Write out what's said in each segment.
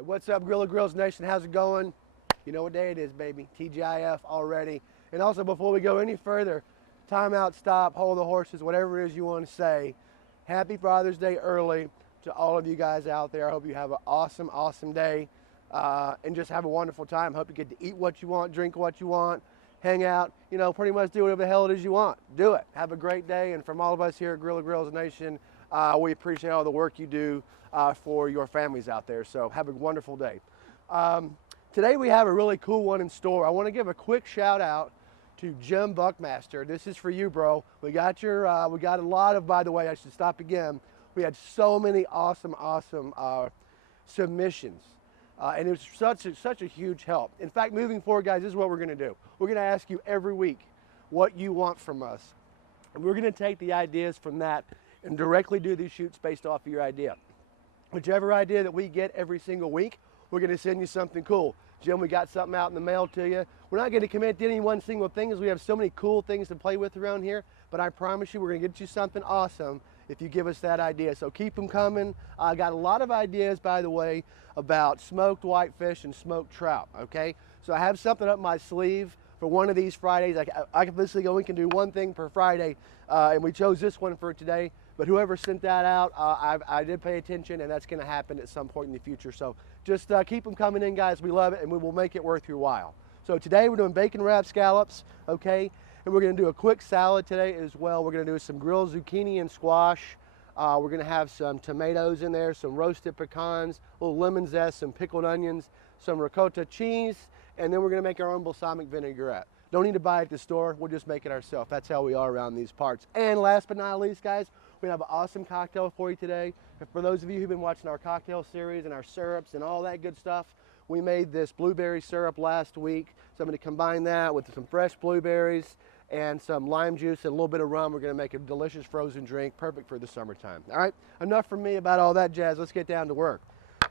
right, what's up, Grilla Grills Nation? How's it going? You know what day it is, baby. TGIF already. And also, before we go any further, timeout, stop, hold the horses, whatever it is you want to say. Happy Father's Day early to all of you guys out there. I hope you have an awesome, awesome day and just have a wonderful time. Hope you get to eat what you want, drink what you want, hang out, you know, pretty much do whatever the hell it is you want. Do it. Have a great day. And from all of us here at Grilla Grills Nation, we appreciate all the work you do for your families out there. So have a wonderful day. Today we have a really cool one in store. I want to give a quick shout out to Jim Buckmaster. This is for you, bro. We got your, we got a lot of, by the way, I should stop again. We had so many awesome submissions. And it was such a huge help. In fact, moving forward, guys, this is what we're going to do. We're going to ask you every week what you want from us. And we're going to take the ideas from that and directly do these shoots based off of your idea. Whichever idea that we get every single week, we're going to send you something cool. Jim, we got something out in the mail to you. We're not going to commit to any one single thing, as we have so many cool things to play with around here, but I promise you we're going to get you something awesome if you give us that idea. So keep them coming. I got a lot of ideas, by the way, about smoked whitefish and smoked trout, okay? So I have something up my sleeve for one of these Fridays. I can basically go, we can do one thing per Friday, and we chose this one for today. But whoever sent that out, I did pay attention, and that's going to happen at some point in the future. So just keep them coming in, guys. We love it, and we will make it worth your while. So today we're doing bacon wrapped scallops, okay? And we're going to do a quick salad today as well. We're going to do some grilled zucchini and squash. We're going to have some tomatoes in there, some roasted pecans, a little lemon zest, some pickled onions, some ricotta cheese, and then we're going to make our own balsamic vinaigrette. Don't need to buy it at the store. We'll just make it ourselves. That's how we are around these parts. And last but not least, guys, we have an awesome cocktail for you today. And for those of you who've been watching our cocktail series and our syrups and all that good stuff, we made this blueberry syrup last week. So I'm going to combine that with some fresh blueberries and some lime juice and a little bit of rum. We're going to make a delicious frozen drink, perfect for the summertime. All right, enough from me about all that jazz. Let's get down to work.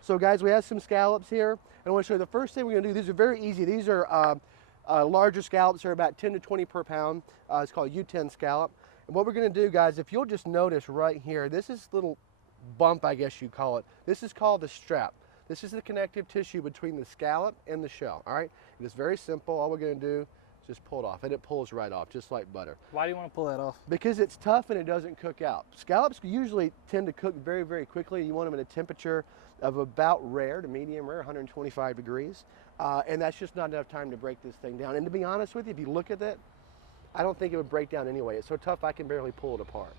So guys, we have some scallops here. And I want to show you the first thing we're going to do. These are very easy. These are larger scallops. They're about 10 to 20 per pound. It's called U10 scallop. And what we're going to do, guys, if you'll just notice right here, this is little bump, I guess you call it. This is called the strap. This is the connective tissue between the scallop and the shell. All right, it is very simple. All we're going to do is just pull it off, and it pulls right off, just like butter. Why do you want to pull that off? Because it's tough and it doesn't cook out. Scallops usually tend to cook very, very quickly. You want them at a temperature of about rare to medium rare, 125 degrees. And that's just not enough time to break this thing down. And to be honest with you, if you look at it, I don't think it would break down anyway. It's so tough I can barely pull it apart.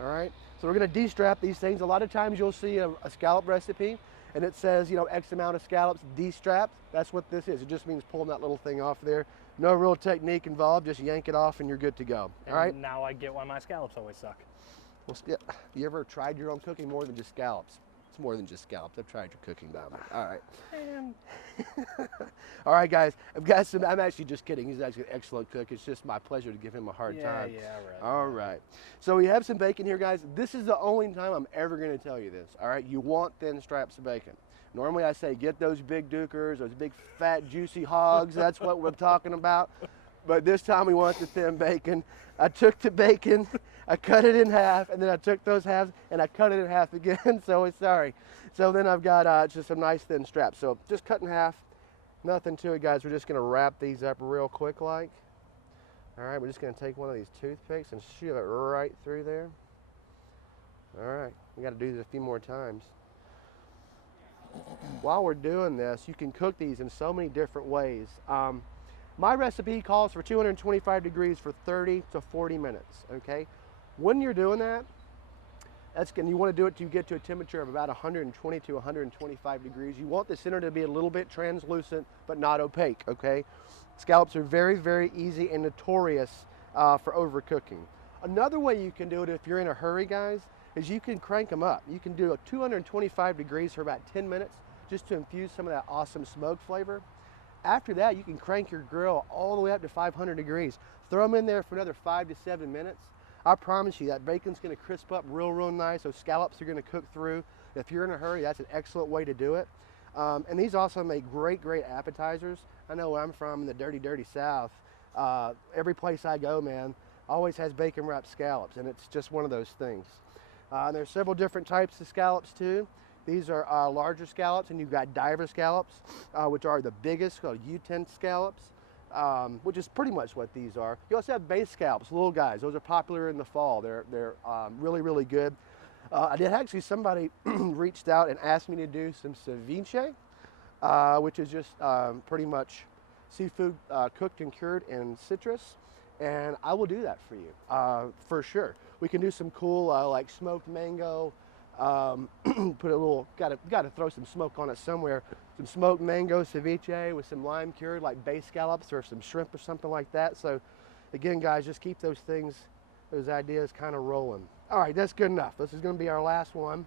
All right, so we're going to de-strap these things. A lot of times you'll see a scallop recipe and it says, you know, X amount of scallops de-strapped. That's what this is. It just means pulling that little thing off there. No real technique involved. Just yank it off and you're good to go. All right. Now I get why my scallops always suck. Well, you ever tried your own cooking? More than just scallops. It's more than just scallops. I've tried your cooking, Dominic. All right. All right, guys. I've got some. I'm actually just kidding. He's actually an excellent cook. It's just my pleasure to give him a hard time. Yeah, right. All right. So we have some bacon here, guys. This is the only time I'm ever going to tell you this. All right. You want thin straps of bacon. Normally I say get those big dukers, those big fat juicy hogs. That's what we're talking about. But this time we want the thin bacon. I took the bacon, I cut it in half, and then I took those halves and I cut it in half again. So sorry. So then I've got just some nice thin straps. So just cut in half. Nothing to it, guys. We're just going to wrap these up real quick like. All right, we're just going to take one of these toothpicks and shove it right through there. All right, we got to do this a few more times. While we're doing this, you can cook these in so many different ways. My recipe calls for 225 degrees for 30 to 40 minutes, okay? When you're doing that, you want to do it to get to a temperature of about 120 to 125 degrees. You want the center to be a little bit translucent, but not opaque, okay? Scallops are very, very easy and notorious for overcooking. Another way you can do it if you're in a hurry, guys, is you can crank them up. You can do a 225 degrees for about 10 minutes just to infuse some of that awesome smoke flavor. After that, you can crank your grill all the way up to 500 degrees. Throw them in there for another 5 to 7 minutes. I promise you that bacon's gonna crisp up real, real nice. Those scallops are gonna cook through. If you're in a hurry, that's an excellent way to do it. And these also make great, great appetizers. I know where I'm from in the dirty, dirty South. Every place I go, man, always has bacon wrapped scallops, and it's just one of those things. There's several different types of scallops too. These are larger scallops, and you've got diver scallops, which are the biggest, called U10 scallops, which is pretty much what these are. You also have base scallops, little guys. Those are popular in the fall. They're really, really good. I did actually, somebody reached out and asked me to do some ceviche, which is just pretty much seafood cooked and cured in citrus, and I will do that for you for sure. We can do some cool like smoked mango. Put a little, got to throw some smoke on it somewhere. Some smoked mango ceviche with some lime cured, like base scallops or some shrimp or something like that. So again, guys, just keep those things, those ideas kind of rolling. All right, that's good enough. This is going to be our last one.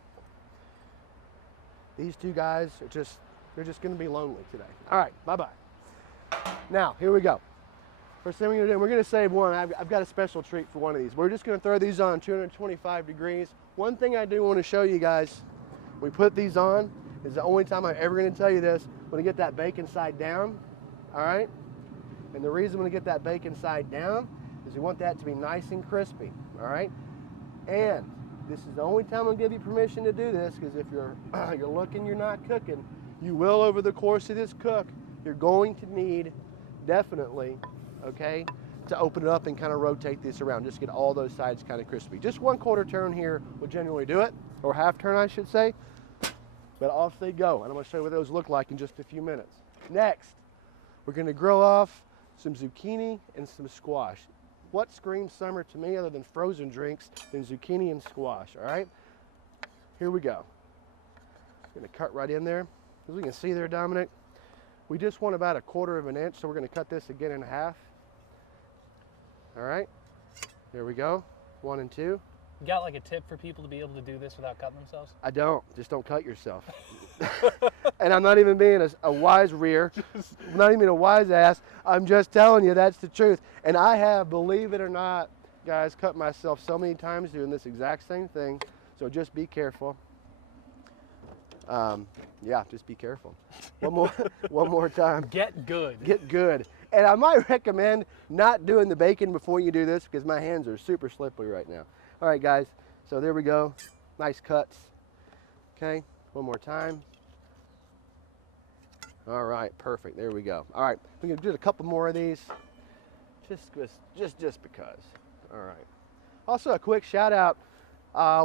These two guys are they're just going to be lonely today. All right, bye-bye. Now, here we go. First thing we're going to do, we're going to save one. I've got a special treat for one of these. We're just going to throw these on 225 degrees. One thing I do want to show you guys, we put these on, is the only time I'm ever going to tell you this, when I get that bacon side down, all right? And the reason when I get that bacon side down is we want that to be nice and crispy, all right? And this is the only time I'll give you permission to do this, because if you're looking, you're not cooking, you will over the course of this cook, you're going to need, definitely, okay, to open it up and kind of rotate this around, just get all those sides kind of crispy. Just 1/4 turn here will generally do it, or half turn I should say, but off they go. And I'm going to show you what those look like in just a few minutes. Next, we're going to grill off some zucchini and some squash. What screams summer to me other than frozen drinks than zucchini and squash, all right? Here we go. I'm going to cut right in there. As we can see there, Dominic, we just want about 1/4 inch, so we're going to cut this again in half. All right, there we go, 1 and 2. You got like a tip for people to be able to do this without cutting themselves? I don't, just don't cut yourself. And I'm not even being a wise rear, I'm not even a wise ass, I'm just telling you that's the truth. And I have, believe it or not, guys, cut myself so many times doing this exact same thing, so just be careful. Yeah, just be careful. One more time. Get good. Get good. And I might recommend not doing the bacon before you do this, because my hands are super slippery right now. All right, guys, so there we go. Nice cuts. Okay, one more time. All right, perfect. There we go. All right, we're gonna do a couple more of these, just because. All right. Also, a quick shout out.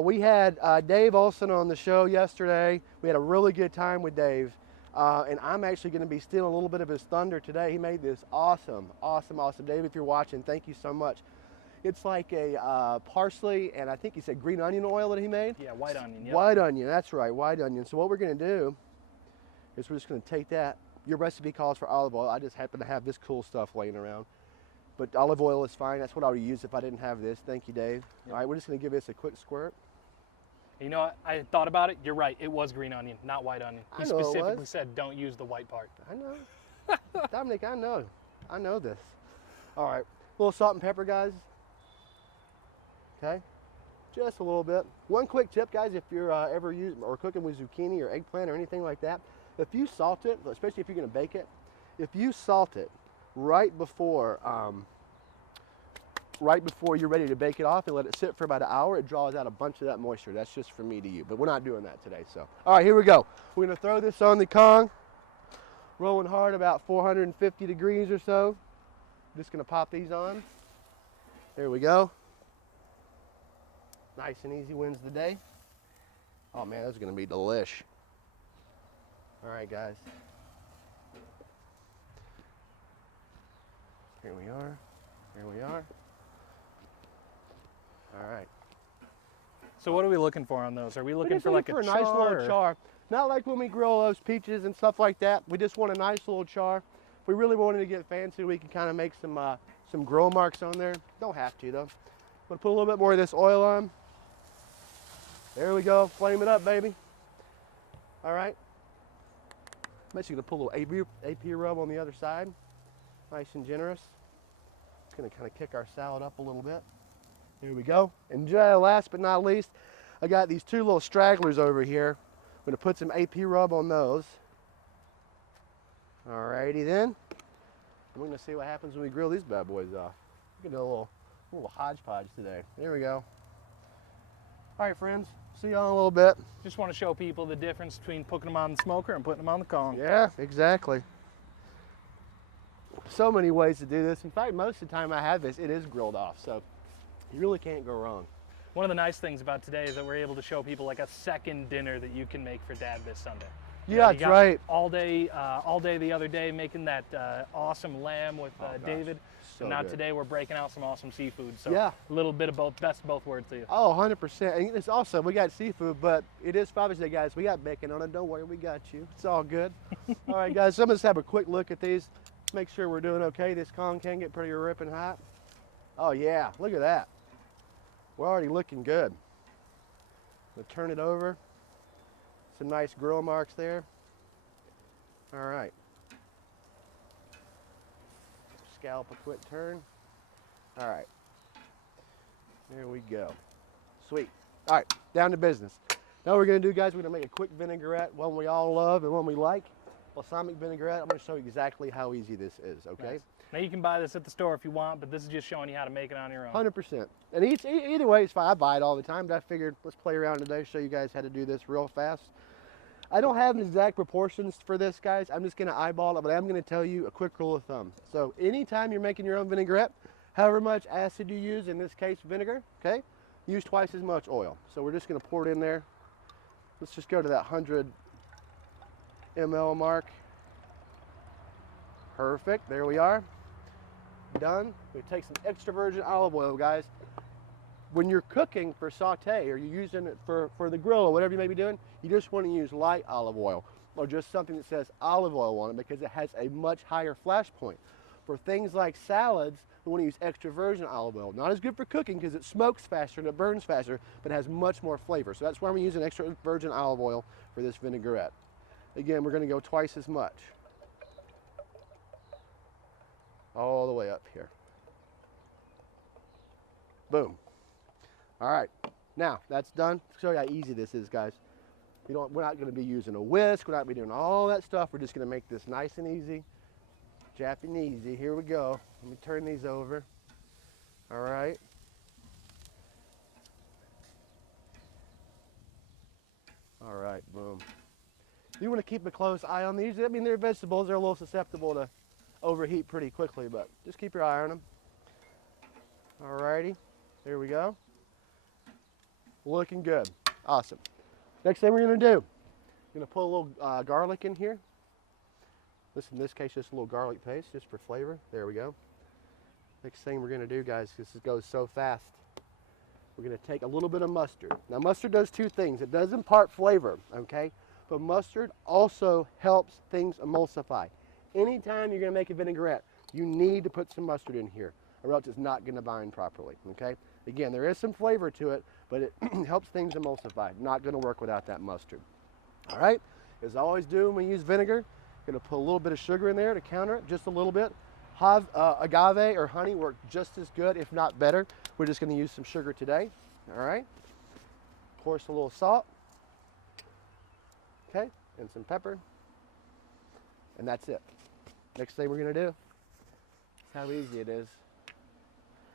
We had Dave Olson on the show yesterday. We had a really good time with Dave. And I'm actually going to be stealing a little bit of his thunder today. He made this awesome. Dave, if you're watching, thank you so much. It's like a parsley, and I think he said green onion oil that he made. Yeah, white onion. Yep. White onion, that's right, white onion. So what we're going to do is we're just going to take that. Your recipe calls for olive oil. I just happen to have this cool stuff laying around. But olive oil is fine. That's what I would use if I didn't have this. Thank you, Dave. Yep. All right, we're just going to give this a quick squirt. You know what? I thought about it. You're right. It was green onion, not white onion. He specifically said don't use the white part. I know. Dominic, I know. I know this. All right. A little salt and pepper, guys. Okay. Just a little bit. One quick tip, guys, if you're ever using or cooking with zucchini or eggplant or anything like that, if you salt it, especially if you're going to bake it, if you salt it right before you're ready to bake it off and let it sit for about an hour, it draws out a bunch of that moisture. That's just for me to you, but we're not doing that today. So, all right, here we go. We're gonna throw this on the Kong, rolling hard about 450 degrees or so. Just gonna pop these on. There we go. Nice and easy wins the day. Oh man, those are gonna be delish. All right, guys. Here we are. Here we are. All right. So what are we looking for on those? Are we looking for like a nice little char? Not like when we grill those peaches and stuff like that. We just want a nice little char. If we really wanted to get fancy, we can kind of make some grill marks on there. Don't have to though. I'm gonna put a little bit more of this oil on. There we go. Flame it up, baby. All right. I'm actually gonna put a little AP rub on the other side. Nice and generous. It's gonna kind of kick our salad up a little bit. Here we go. And last but not least, I got these two little stragglers over here. I'm gonna put some AP rub on those. Alrighty then. We're gonna see what happens when we grill these bad boys off. We're gonna do a little hodgepodge today. There we go. All right, friends. See y'all in a little bit. Just want to show people the difference between putting them on the smoker and putting them on the Kong. Yeah, exactly. So many ways to do this. In fact, most of the time I have this, it is grilled off, so you really can't go wrong. One of the nice things about today is that we're able to show people like a second dinner that you can make for Dad this Sunday. Yeah, that's right. All day the other day making that awesome lamb with David. So and now good. today we're breaking out some awesome seafood. So Yeah. a little bit of both, best of both worlds to you. Oh, 100%. And it's also, we got seafood, but it is Father's Day, guys. We got bacon on it. Don't worry, we got you. It's all good. All right, guys, so I'm going to have a quick look at these. Make sure we're doing okay. This Kong can get pretty ripping hot. Oh, yeah. Look at that. We're already looking good. We'll turn it over. Some nice grill marks there. All right. Scallop a quick turn. All right. There we go. Sweet. All right, down to business. Now what we're gonna do, guys, we're gonna make a quick vinaigrette, one we all love and one we like. Balsamic vinaigrette. I'm gonna show you exactly how easy this is, okay? Nice. Now you can buy this at the store if you want, but this is just showing you how to make it on your own. 100%. And either way, it's fine. I buy it all the time, but I figured let's play around today, show you guys how to do this real fast. I don't have exact proportions for this, guys. I'm just gonna eyeball it, but I'm gonna tell you a quick rule of thumb. So anytime you're making your own vinaigrette, however much acid you use, in this case vinegar, okay, use twice as much oil. So we're just gonna pour it in there. Let's just go to that 100 ml mark. Perfect, there we are. Done. We take some extra virgin olive oil, guys. When you're cooking for saute or you're using it for the grill or whatever you may be doing, you just want to use light olive oil or just something that says olive oil on it because it has a much higher flash point. For things like salads, we want to use extra virgin olive oil. Not as good for cooking because it smokes faster and it burns faster, but it has much more flavor. So that's why we're using extra virgin olive oil for this vinaigrette. Again, we're going to go twice as much. All the way up here. Boom. All right, now that's done. Show you how easy this is, guys. We're not going to be using a whisk. We're not going to be doing all that stuff. We're just going to make this nice and easy. Japanese. Here we go. Let me turn these over. All right. All right, boom. You want to keep a close eye on these. I mean, they're vegetables. They're a little susceptible to overheat pretty quickly, but just keep your eye on them. All righty. There we go. Looking good. Awesome. Next thing we're going to do, I'm going to put a little garlic in here. This, in this case, just a little garlic paste, just for flavor. There we go. Next thing we're going to do, guys, because this goes so fast, we're going to take a little bit of mustard. Now, mustard does two things. It does impart flavor, okay? But mustard also helps things emulsify. Anytime you're going to make a vinaigrette, you need to put some mustard in here, or else it's not going to bind properly, okay? Again, there is some flavor to it, but it helps things emulsify. Not going to work without that mustard. All right? As I always do when we use vinegar, going to put a little bit of sugar in there to counter it, just a little bit. Agave or honey work just as good, if not better. We're just going to use some sugar today. All right? Of course, a little salt. Okay? And some pepper. And that's it. Next thing we're going to do, how easy it is.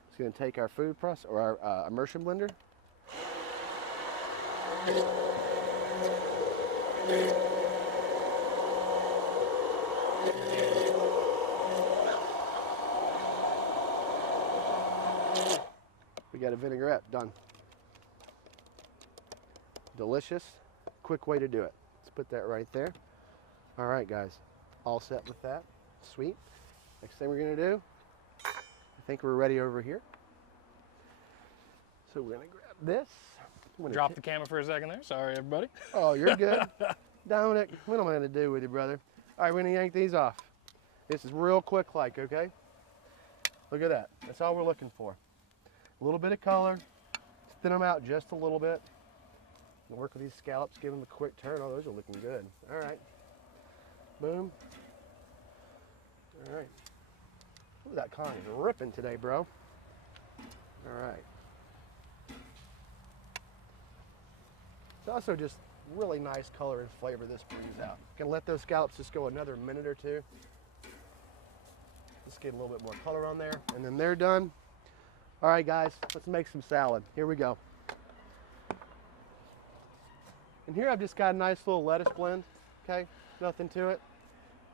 It's going to take our food process or our immersion blender. We got a vinaigrette done. Delicious, quick way to do it. Let's put that right there. All right, guys, all set with that. Sweet. Next thing we're gonna do, I think we're ready over here. So we're gonna grab this. Drop the camera for a second there. Sorry, everybody. Oh, you're good. Dominic, what am I gonna do with you, brother? All right, we're gonna yank these off. This is real quick like, okay? Look at that. That's all we're looking for. A little bit of color. Thin them out just a little bit. And work with these scallops, give them a quick turn. Oh, those are looking good. All right. Boom. All right. Ooh, that Kong is ripping today, bro. All right. It's also just really nice color and flavor this brings out. Gonna let those scallops just go another minute or two. Just get a little bit more color on there, and then they're done. All right, guys, let's make some salad. Here we go. And here I've just got a nice little lettuce blend, okay? Nothing to it.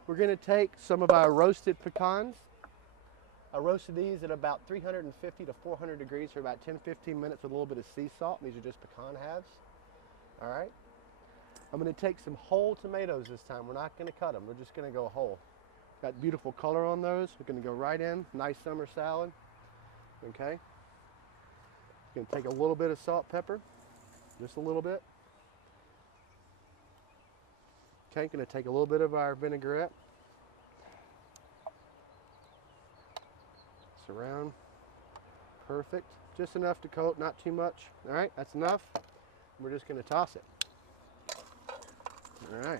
We're gonna take some of our roasted pecans. I roasted these at about 350 to 400 degrees for about 10-15 minutes with a little bit of sea salt. These are just pecan halves, all right? I'm gonna take some whole tomatoes this time. We're not gonna cut them, we're just gonna go whole. Got beautiful color on those. We're gonna go right in, nice summer salad, okay? Gonna take a little bit of salt, pepper, just a little bit. Okay, gonna take a little bit of our vinaigrette. Around, perfect. Just enough to coat, not too much. All right, that's enough. We're just gonna toss it. All right.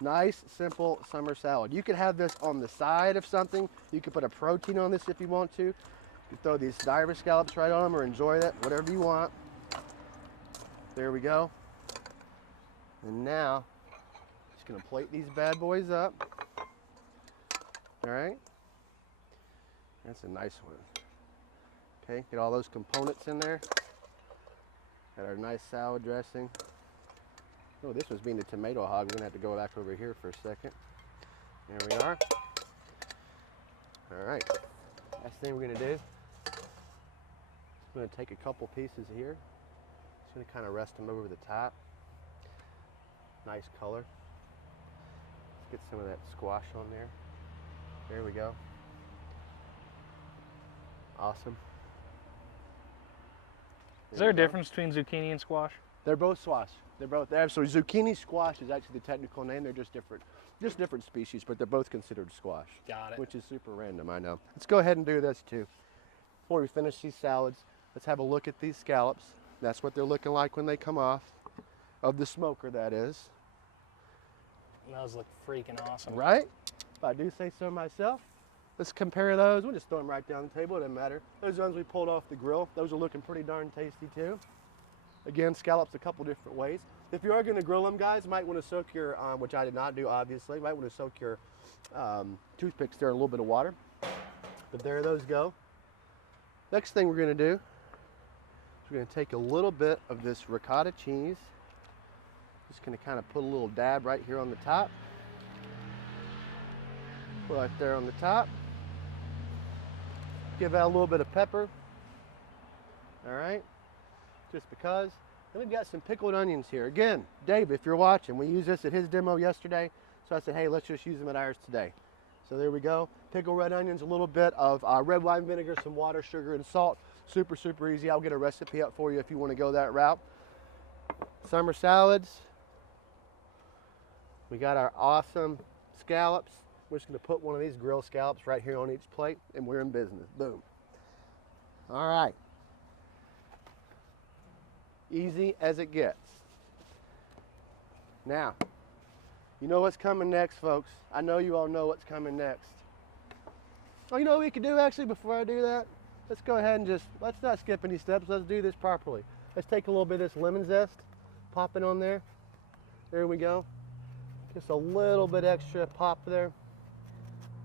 Nice, simple summer salad. You could have this on the side of something. You could put a protein on this if you want to. You throw these diver scallops right on them or enjoy that, whatever you want. There we go. And now, just gonna plate these bad boys up. All right. That's a nice one. Okay, get all those components in there. Got our nice salad dressing. Oh, this was being a tomato hog. We're gonna have to go back over here for a second. There we are. All right, last thing we're gonna do, I'm gonna take a couple pieces here. Just gonna kind of rest them over the top. Nice color. Let's get some of that squash on there. There we go. Awesome. Is there a difference between zucchini and squash? They're both squash. They're both absolutely. Zucchini squash is actually the technical name. They're just different species, but they're both considered squash. Got it. Which is super random, I know. Let's go ahead and do this too. Before we finish these salads, let's have a look at these scallops. That's what they're looking like when they come off of the smoker, that is. Those look freaking awesome. Right? If I do say so myself. Let's compare those. We'll just throw them right down the table. It doesn't matter. Those ones we pulled off the grill, those are looking pretty darn tasty too. Again, scallops a couple different ways. If you are going to grill them, guys, you might want to soak your, which I did not do, obviously. You might want to soak your toothpicks there in a little bit of water. But there those go. Next thing we're going to do is we're going to take a little bit of this ricotta cheese. Just going to kind of put a little dab right here on the top. Right there on the top. Give that a little bit of pepper. All right, just because. Then we've got some pickled onions here. Again, Dave, if you're watching, we used this at his demo yesterday. So I said, hey, let's just use them at ours today. So there we go. Pickled red onions, a little bit of red wine vinegar, some water, sugar, and salt. Super, super easy. I'll get a recipe up for you if you want to go that route. Summer salads. We got our awesome scallops. We're just going to put one of these grilled scallops right here on each plate, and we're in business. Boom. All right. Easy as it gets. Now, you know what's coming next, folks. I know you all know what's coming next. Oh, you know what we could do actually before I do that? Let's go ahead and just, let's not skip any steps. Let's do this properly. Let's take a little bit of this lemon zest, pop it on there. There we go. Just a little bit extra pop there.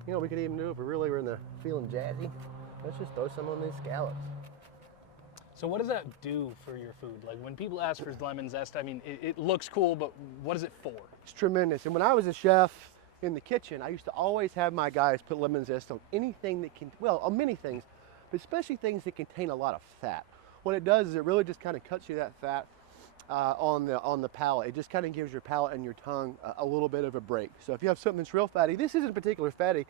You know, we could even do if we really were in the feeling jazzy. Let's just throw some on these scallops. So what does that do for your food? Like when people ask for lemon zest, I mean, it looks cool, but what is it for? It's tremendous. And when I was a chef in the kitchen, I used to always have my guys put lemon zest on anything that can, well, on many things, but especially things that contain a lot of fat. What it does is it really just kind of cuts you that fat on the palate. It just kind of gives your palate and your tongue a little bit of a break. So if you have something that's real fatty, this isn't particularly fatty,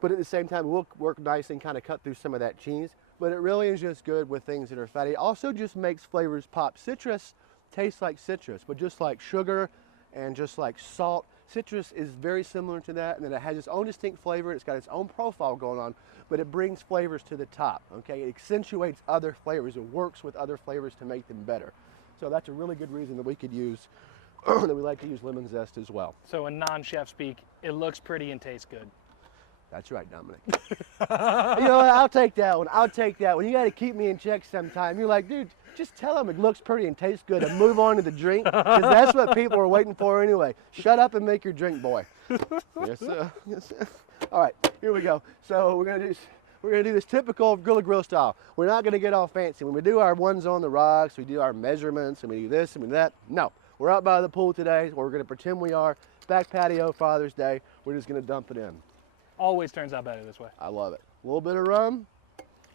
but at the same time, it will work nice and kind of cut through some of that cheese. But it really is just good with things that are fatty. It also just makes flavors pop. Citrus tastes like citrus, but just like sugar and just like salt, citrus is very similar to that, and then it has its own distinct flavor. It's got its own profile going on, but it brings flavors to the top, okay? It accentuates other flavors. It works with other flavors to make them better. So that's a really good reason that we could use, that we like to use lemon zest as well. So in non-chef speak, it looks pretty and tastes good. That's right, Dominic. You know what? I'll take that one. I'll take that one. You got to keep me in check sometime. You're like, dude, just tell them it looks pretty and tastes good and move on to the drink, because that's what people are waiting for anyway. Shut up and make your drink, boy. Yes, sir. Yes, sir. All right, here we go. So we're gonna do this typical Grilla Grill style. We're not gonna get all fancy. When we do our ones on the rocks, we do our measurements, and we do this and we do that. No, We're out by the pool today, or we're gonna pretend we are. Back patio, Father's Day. We're just gonna dump it in. Always turns out better this way. I love it. A little bit of rum.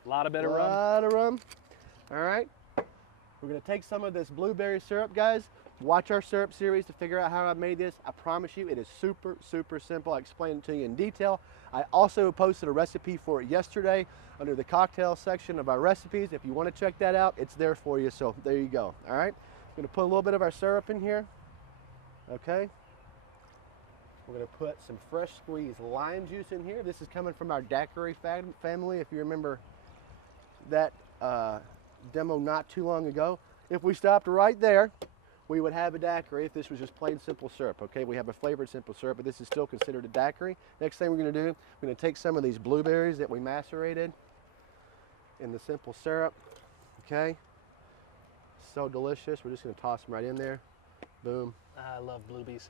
A lot of bit of rum. A lot of rum. All right. We're gonna take some of this blueberry syrup, guys. Watch our syrup series to figure out how I made this. I promise you, it is super, super simple. I explained it to you in detail. I also posted a recipe for it yesterday under the cocktail section of our recipes. If you want to check that out, it's there for you. So there you go. All right. We're gonna put a little bit of our syrup in here. Okay. We're gonna put some fresh squeezed lime juice in here. This is coming from our daiquiri family. If you remember that demo not too long ago. If we stopped right there, we would have a daiquiri if this was just plain simple syrup. Okay, we have a flavored simple syrup, but this is still considered a daiquiri. Next thing we're gonna do, we're gonna take some of these blueberries that we macerated in the simple syrup. Okay, so delicious. We're just gonna toss them right in there. Boom. I love bluebies.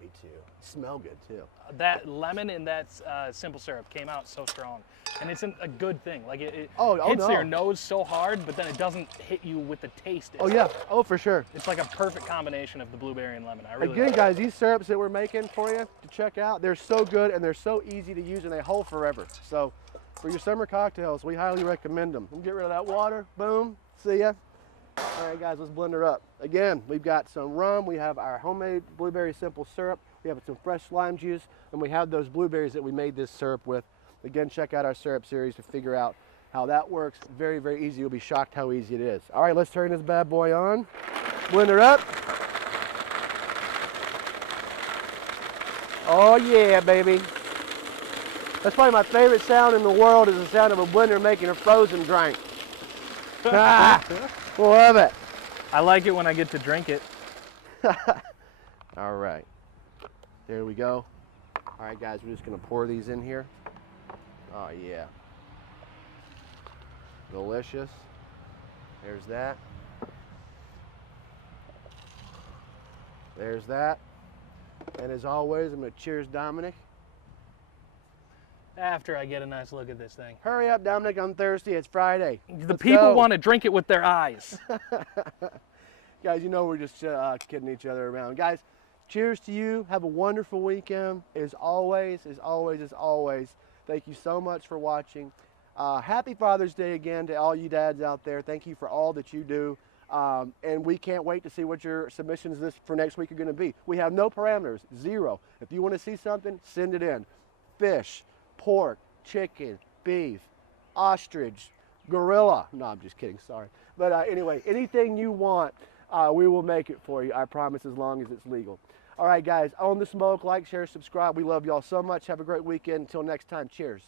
Me too. Smell good too. That lemon in that simple syrup came out so strong, and it's a good thing. Like it hits no. your nose so hard, but then it doesn't hit you with the taste. Oh yeah. Oh, for sure. It's like a perfect combination of the blueberry and lemon. I really Again, like guys, these syrups that we're making for you to check out, they're so good and they're so easy to use and they hold forever. So for your summer cocktails, we highly recommend them. We'll get rid of that water. Boom. See ya. All right, guys, let's blend her up. Again, we've got some rum. We have our homemade blueberry simple syrup. We have some fresh lime juice, and we have those blueberries that we made this syrup with. Again, check out our syrup series to figure out how that works. Very, very easy. You'll be shocked how easy it is. All right, let's turn this bad boy on. Blend her up. Oh yeah, baby. That's probably my favorite sound in the world, is the sound of a blender making a frozen drink. Love it. I like it when I get to drink it. All right. There we go. All right, guys, we're just going to pour these in here. Oh, yeah. Delicious. There's that. There's that. And as always, I'm going to cheers Dominic. After I get a nice look at this thing. Hurry up, Dominic. I'm thirsty. It's Friday. The people want to drink it with their eyes. Guys, you know we're just kidding each other around. Guys, cheers to you. Have a wonderful weekend. As always, thank you so much for watching. Happy Father's Day again to all you dads out there. Thank you for all that you do. And we can't wait to see what your submissions for next week are going to be. We have no parameters, zero. If you want to see something, send it in. Fish, pork, chicken, beef, ostrich, gorilla. No, I'm just kidding, sorry. But anyway, anything you want, we will make it for you, I promise, as long as it's legal. All right, guys, own the smoke, like, share, subscribe. We love y'all so much. Have a great weekend. Until next time, cheers.